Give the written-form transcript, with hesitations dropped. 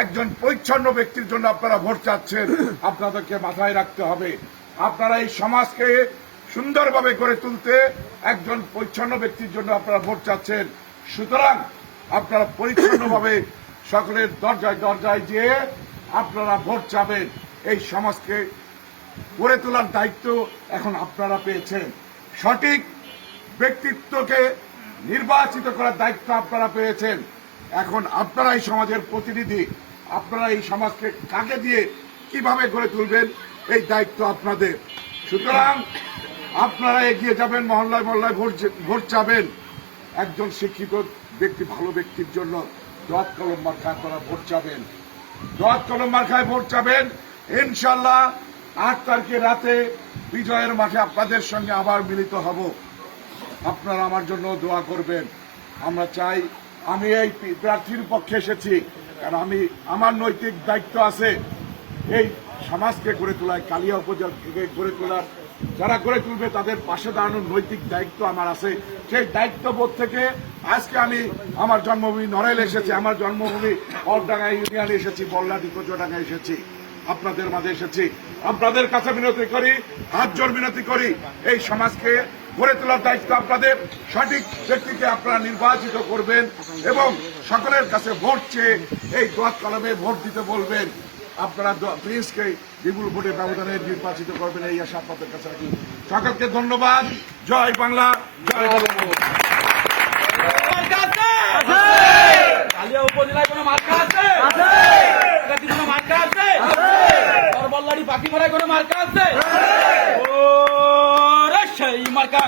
একজন পরিচ্ছন্ন ব্যক্তির জন্য আপনারা ভোট চাচ্ছেন। আপনাদেরকে মাথায় রাখতে হবে, আপনারা এই সমাজকে সুন্দরভাবে গড়ে তুলতে একজন পরিচ্ছন্ন ব্যক্তির জন্য আপনারা ভোট চাচ্ছেন। সুতরাং আপনারা পরিচ্ছন্নভাবে সকলের দরজায় দরজায় যেয়ে আপনারা ভোট চাবেন। এই সমাজকে গড়ে তোলার দায়িত্ব এখন আপনারা পেয়েছেন। সঠিক ব্যক্তিত্বকে নির্বাচিত করার দায়িত্ব আপনারা পেয়েছেন। এখন আপনারা এই সমাজের প্রতিনিধি, আপনারা এই সমাজকে কাকে দিয়ে কিভাবে গড়ে তুলবেন এই দায়িত্ব আপনাদের। সুতরাং আপনারা এগিয়ে যাবেন, মহল্লায় মহল্লায় ভোট চাবেন। একজন শিক্ষিত ব্যক্তি, ভালো ব্যক্তির জন্য দোয়াত কলম মার্কায় আপনারা ভোট চাবেন। দোয়াত কলম মার্কায় ভোট চাবেন। ইনশাল্লাহ 8 তারিখে রাতে বিজয়ের মাঠে আপনাদের সঙ্গে আবার মিলিত হব। আপনারা আমার জন্য দোয়া করবেন। আমরা চাই, আমি এই প্রার্থীর পক্ষে এসেছি কারণ আমার নৈতিক দায়িত্ব আছে এই সমাজকে গড়ে তোলায়, কালিয়া উপজেলাকে গড়ে তোলার, যারা গড়ে তুলবে তাদের পাশে দাঁড়ানোর নৈতিক দায়িত্ব আমার আছে। সেই দায়িত্ববোধ থেকে আজকে আমি আমার জন্মভূমি নড়াইল এসেছি, আমার জন্মভূমি অলডাঙ্গা ইউনিয়নে এসেছি, বল্লাটি কচুয়াডাঙ্গা এসেছি, আপনাদের মাঝে এসেছি। আপনাদের কাছে বিনতি করি, হাত জোর বিনতি করি, এই সমাজকে গড়ে তোলার দায়িত্ব আপনাদের। সঠিক ব্যক্তিকে আপনারা নির্বাচিত করবেন এবং সকলের কাছে ভোট চেয়ে এই দোয়াত কলমে ভোট দিতে বলবেন। আপনারা প্রিন্সকে বিপুল ভোটে ব্যবধানে নির্বাচিত করবেন, এই আশা আপনাদের কাছে রাখি। সকলকে ধন্যবাদ। জয় বাংলা, জয় কালিয়া উপজেলায় কোনো মার্কা আছে? কোনো মার্কা আছে? বল্লাড়ি পাখি মারায় কোনো মার্কা আছে? ও সেই মার্কা